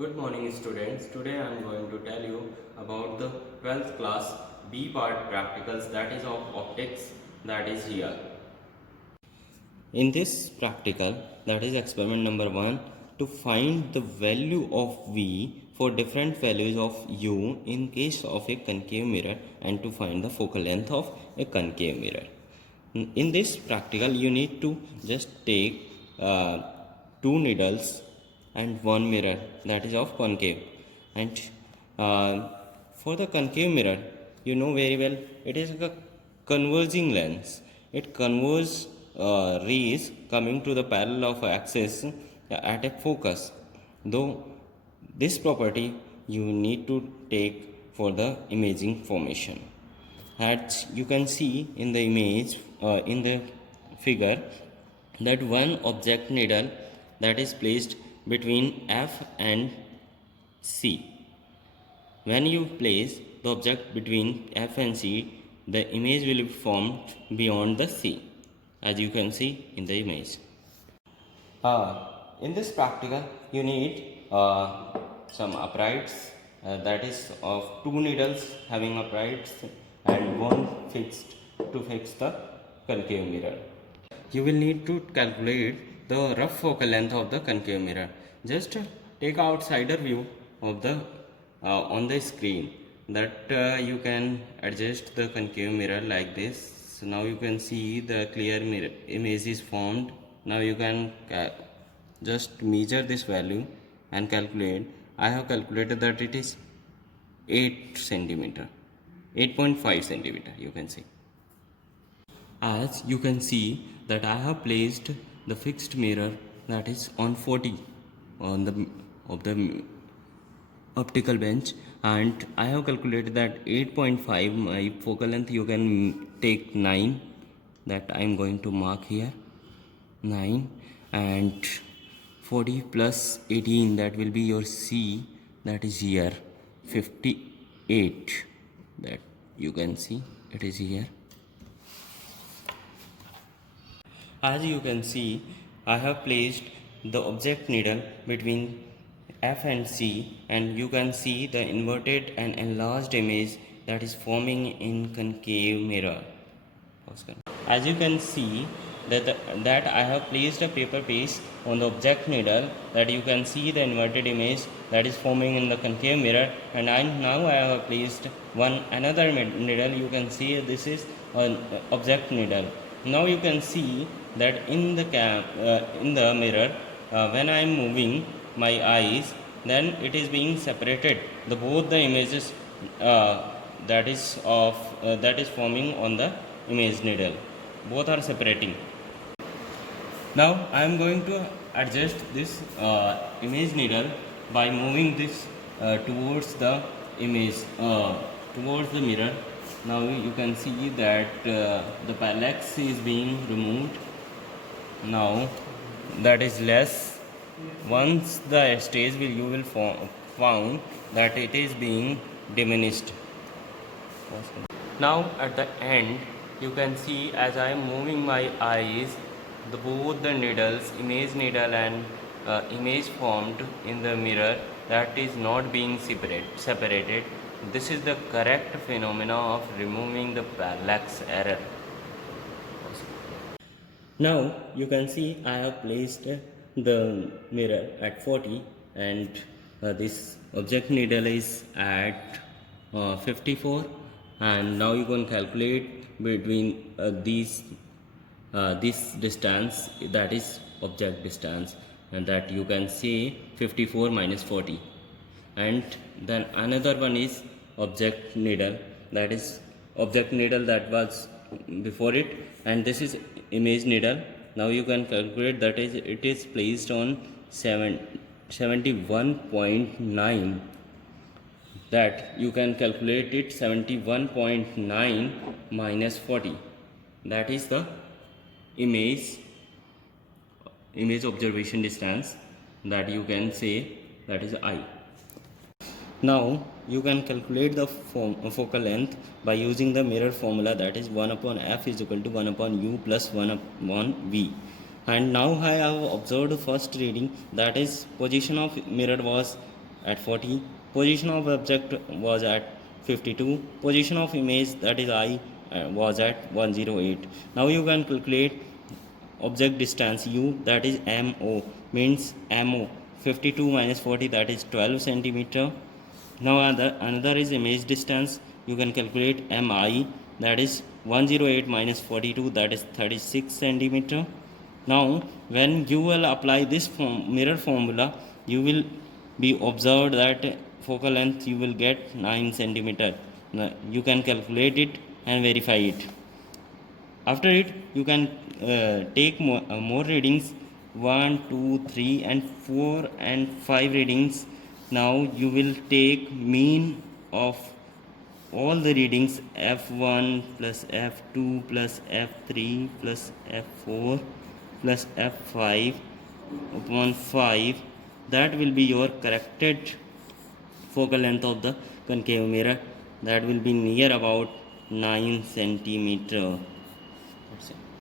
Good morning students. Today I am going to tell you about the 12th class B part practicals, that is of optics, that is here. In this practical, that is experiment number 1, to find the value of V for different values of U in case of a concave mirror and to find the focal length of a concave mirror. In this practical you need to just take two needles and one mirror, that is of concave, and for the concave mirror, you know very well, it is a converging lens. It converges rays coming to the parallel of axis at a focus, though this property you need to take for the imaging formation. As you can see in the image, in the figure, that one object needle that is placed between F and C. When you place the object between F and C, the image will be formed beyond the C, as you can see in the image. In this practical, you need some uprights, that is of two needles having uprights and one fixed to fix the concave mirror. You will need to calculate the rough focal length of the concave mirror. Just take outsider view of the on the screen, that you can adjust the concave mirror like this. So now you can see the clear mirror image is formed. Now you can just measure this value and calculate. I have calculated that it is 8 centimeter, 8.5 centimeter, you can see. As you can see that I have placed the fixed mirror, that is on 40 on the of the optical bench, and I have calculated that 8.5 my focal length. You can take 9, that I am going to mark here, 9, and 40 plus 18, that will be your C, that is here 58, that you can see it is here. As you can see, I have placed the object needle between F and C, and you can see the inverted and enlarged image that is forming in concave mirror. As you can see that I have placed a paper piece on the object needle, that you can see the inverted image that is forming in the concave mirror, and now I have placed another needle. You can see this is an object needle. Now you can see that in the mirror, when I am moving my eyes, then it is being separated. Both the images that is forming on the image needle, both are separating. Now I am going to adjust this image needle by moving this towards the image, towards the mirror. Now you can see that the parallax is being removed. Now that is less. Once the stage you will found that it is being diminished. Now at the end, you can see as I am moving my eyes, both the needles, image needle and image formed in the mirror, that is not being separated. This is the correct phenomena of removing the parallax error. Now you can see I have placed the mirror at 40, and this object needle is at 54, and now you can calculate between this distance, that is object distance, and that you can see 54 minus 40. And then another one is object needle, that is object needle that was before it, and this is image needle. Now you can calculate that it is placed on 71.9, that you can calculate it 71.9 minus 40, that is the image observation distance, that you can say that is I. Now you can calculate the focal length by using the mirror formula, that is 1 upon f is equal to 1 upon u plus 1 upon v. And now I have observed first reading, that is position of mirror was at 40, position of object was at 52, position of image, that is I, was at 108. Now you can calculate object distance u, that is mo, means mo 52 minus 40, that is 12 centimeter. Now another is image distance. You can calculate mi, that is 108 minus 42, that is 36 centimeter. Now when you will apply this mirror formula, you will be observed that focal length you will get 9 centimeter. Now, you can calculate it and verify it. After it, you can take more readings, 1, 2, 3 and 4 and 5 readings. Now you will take mean of all the readings, f1 plus f2 plus f3 plus f4 plus f5 upon 5. That will be your corrected focal length of the concave mirror. That will be near about 9 centimeter. That's it.